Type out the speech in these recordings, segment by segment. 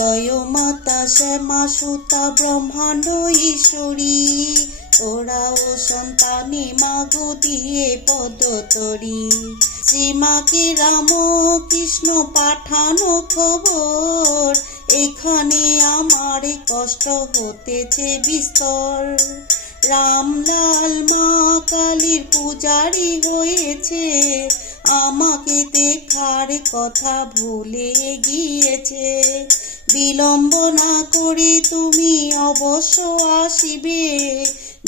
জয় মাতা শ্যামা সুতা ব্রহ্মাণ্ড ঈশ্বরী, তোরাও সন্তানে মাগো দিয়ে পদতরি। শ্রীমাকে রাম কৃষ্ণ পাঠানো খবর, এখানে আমার কষ্ট হতেছে বিস্তর। রামলাল মা কালীর পূজারি হয়েছে, আমাকে দেখার কথা ভুলে গিয়েছে। বিলম্ব না করে তুমি অবশ্য আসিবে,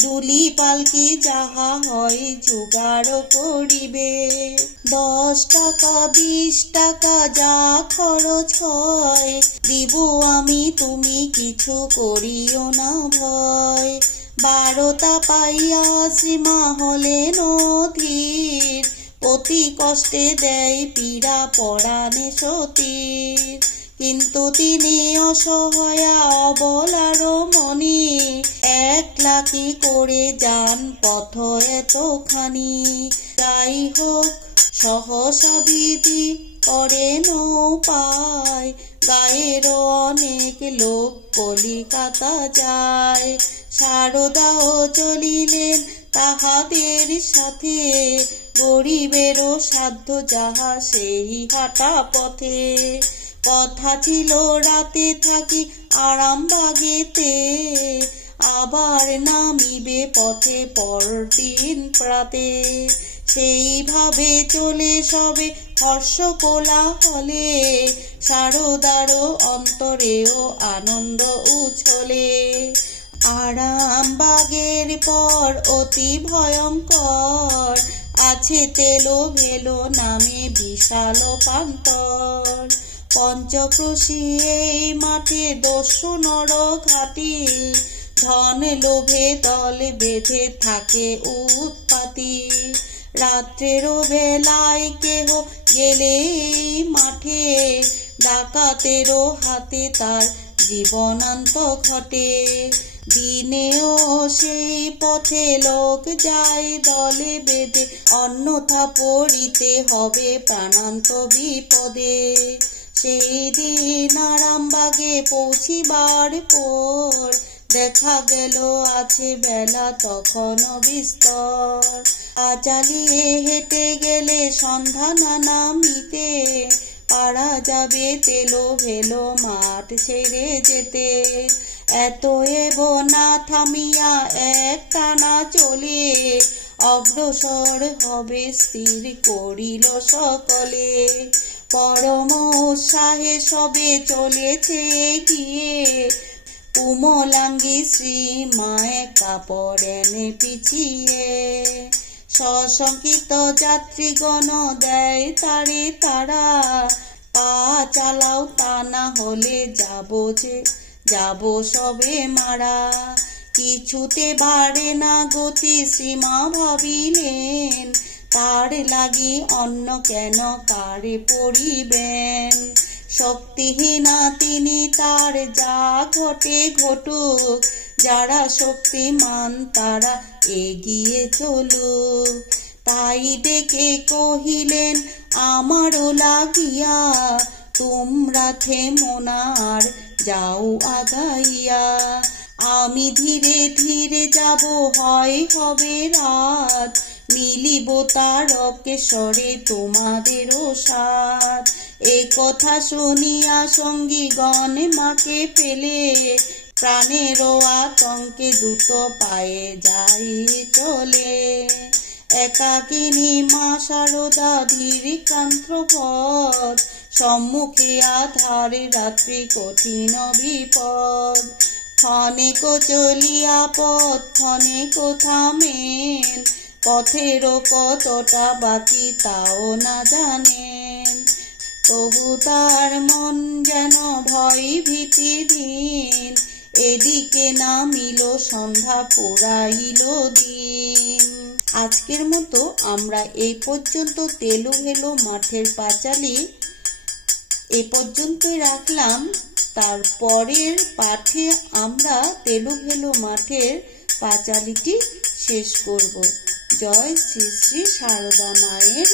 দুলি পালকি যাহা হয় জোগাড় করিবে। 10 টাকা 20 টাকা যা খরচ হয় দিব আমি, তুমি কিছু করিও না ভয়। 12টা পাইয়া শ্রীমা হলেন অধীর, অতি কষ্টে দেয় পীড়া পরাণে সতীর। কিন্তু তিনি অসহায়া অবলার মনি, একলা কি করে যান পথ এতখানি। যাই হোক সহসা বিধি করেন উপায়, গায়ের অনেক লোক কলিকাতা যায়। শারদাও চলিলেন তাহাদের সাথে, গরিবেরও সাধ্য যাহা সেই হাঁটা পথে। কথা ছিল রাতে থাকি আরামবাগেতে, আবার নামিবে পথে পরদিন প্রাতে। সেইভাবে চলে সবে হর্ষ কোলাহলে, শারদারও অন্তরেও আনন্দ উছলে। আরামবাগের পর অতি ভয়ঙ্কর আছে তেলো ভেলো নামে বিশাল প্রান্তর। পঞ্চক্রোশী এই মাঠে দস্যু নর ঘাটি, ধন লোভে দল বেঁধে থাকে উৎপাতি। রাত্রেরও বেলায় কেহ গেলে মাঠে, ডাকাতেরও হাতে তার জীবনান্ত ঘটে। দিনেও সেই পথে লোক যায় দলে বেঁধে, অন্যথা পড়িতে হবে প্রাণান্ত বিপদে। সেই দিন আরামবাগে পৌঁছিবার পর, দেখা গেল আছে বেলা তখনও বিস্তর। চালিয়ে হেঁটে গেলে সন্ধ্যা না নামিতে, পারা যাবে তেলো ভেলো মাঠ ছেড়ে যেতে। এতএব না থামিয়া এক টানা চলে, অগ্রসর হবে স্থির করিল সকলে। পরম উৎসাহে সবে চলেছে গিয়ে, কুমলাঙ্গী শ্রীমায় কাপড়েন পিছিয়ে। সশঙ্কিত যাত্রীগণ দেয় তারে তারা, পা চালাও তা না হলে যাব সবে মারা। কিছুতে বাড়ে না গতি শ্রীমা ভাবিলেন, তার লাগি অন্য কেন কারে পড়িবেন। শক্তিহীনা তিনি, তার যা ঘটে ঘটুক, যারা শক্তিমান তারা এগিয়ে চলুক। তাই ডেকে কহিলেন আমারও লাগিয়া, তোমরা থেমো না আর যাও আগাইয়া। আমি ধীরে ধীরে যাব, হয় হবে রাত, মিলিব তারকেশ্বরে তোমাদেরও সাথ। এ কথা শুনিয়া সঙ্গীগণ মাকে পেলে, প্রাণেরও আতঙ্কে দ্রুত পায়ে যাই চলে। একাকিনী মা শারদা ধীর ক্লান্ত পথ, সম্মুখে আধারে রাত্রি কঠিন বিপদ। ক্ষণেক চলিয়া পথ ক্ষণেক থামেন, পথেরও কতটা বাকি তাও না জানেন। তবু তার মন যেন ভয় ভীতিহীন, এদিকে নামিল সন্ধ্যা পুরাইল দিন। আজকের মতো আমরা এই পর্যন্ত তেলো ভেলো মাঠের পাঁচালী এ পর্যন্তই রাখলাম। তারপরের পাঠে আমরা তেলো ভেলো মাঠের পাঁচালীটি শেষ করব। জয় শ্রী শ্রী সারদা মায়ের।